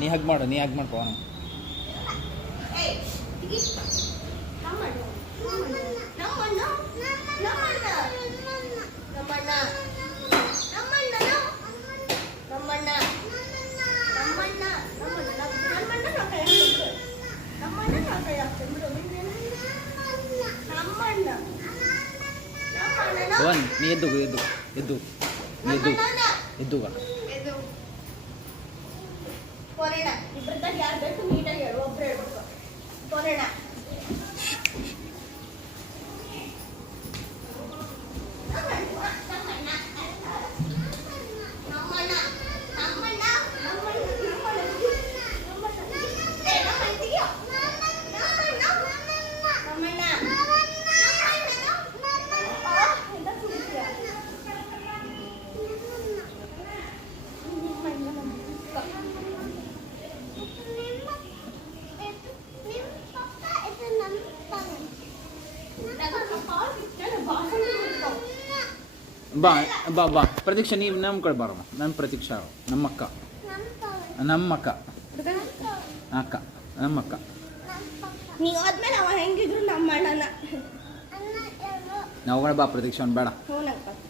ನೀ ಹಗ್ ಮಾಡು ಪವನ. ಪವನ್ ನೀ ಎದ್ದು ಕೊರೆಣ ಇಬ್ಬರದಾಗ ಯಾರು ಬೇಕು ನೀಟಾಗಿ ಹೇಳು, ಒಬ್ರು ಹೇಳ್ಬೇಕು. ಕೊರೆಣ ಬಾ ಪ್ರತೀಕ್ಷಾ, ನೀವು ನಮ್ಮ ಕಡೆ ಬಾರಮ್ಮ. ನನ್ನ ಪ್ರತೀಕ್ಷಾ ನಮ್ಮಕ್ಕ ನೀವು ಆದ್ಮೇಲೆ ಅವ ಹೆಂಗಿದ್ರು ನಮ್ಮ ಅಣ್ಣನ ನಾವು ಹೋಗೋಣ. ಬಾ ಪ್ರತೀಕ್ಷಾ, ಬೇಡ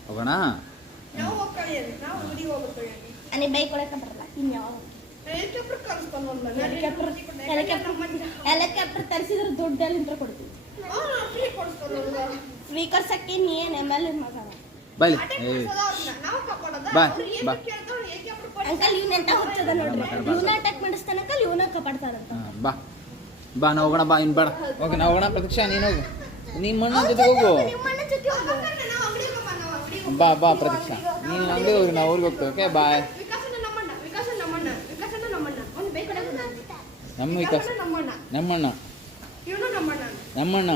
ಹೋಗೋಣ. ಅನಿ ಬೈಕ್ ಒಳಗೆ ಬರಲ್ಲ. ಇನ್ಯಾವ ಹೆಲಿಕಾಪ್ಟರ್ ತರಿಸಿದ್ರೆ ದುಡ್ಡು ಎಲ್ಲಿಂದ ಕೊಡ್ತೀವಿ. ಫ್ರೀ ಕರ್ಸಕ್ಕೆ ನೀ ಏನು ML ಮಗ ಬಾಯ್ ಬಾ ಅಂಕಲ್ ಇವನೆಂತ ಹುಚ್ಚದ ನೋಡ್ರಿ. ಇವನ ಅಟ್ಯಾಕ್ ಮಾಡಿಸ್ತಾನ ಅಂಕಲ್, ಇವನ ಕಪಾಡ್ತಾರಂತ. ಬಾ ನಾವು ಹೋಗೋಣ. ಬಾ ಇನ್ನು ಬೇಡ. ಓಕೆ ನಾವು ಹೋಗೋಣ. ಪ್ರತೀಕ್ಷಾ ನೀನು ಹೋಗು, ನಿಮ್ಮ ಅಣ್ಣನ ಜೊತೆ ಹೋಗು. ಬಾ ಪ್ರತೀಕ್ಷಾ, ನೀನು ಅಂಗಡಿ ಹೋಗಿ, ನಾವು ಊರಿಗೆ ಹೋಗ್ತೇವೆ. Okay bye. ನಮ್ಮ ವಿಕಾಸ್ ನಮ್ಮಣ್ಣ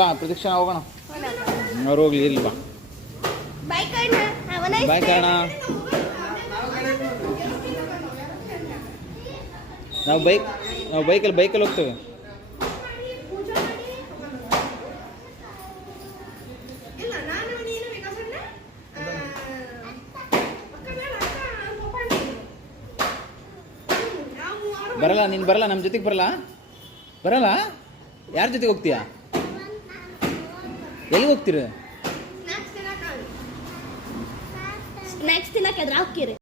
ಬಾ ಪ್ರತೀಕ್ಷಾ ಹೋಗೋಣ. ಅವ್ರು ಹೋಗ್ಲಿ, ಇರ್ಲಿ ಬಾ. ಬಾಯ್ ಕಾರಣ. ನಾವು ಬೈಕಲ್ಲಿ ಹೋಗ್ತೇವೆ. ಬರಲ್ಲ, ನೀನು ಬರಲ್ಲ, ನಮ್ಮ ಜೊತೆಗೆ ಬರಲ್ಲ. ಯಾರ ಜೊತೆಗೆ ಹೋಗ್ತೀಯಾ? ಎಲ್ಲಿಗೆ ಹೋಗ್ತೀರ? ಸ್ನ್ಯಾಕ್ಸ್ ತಿನ್ನಕ್ಕೆ ಅದ್ರ ಹಾಕಿರಿ.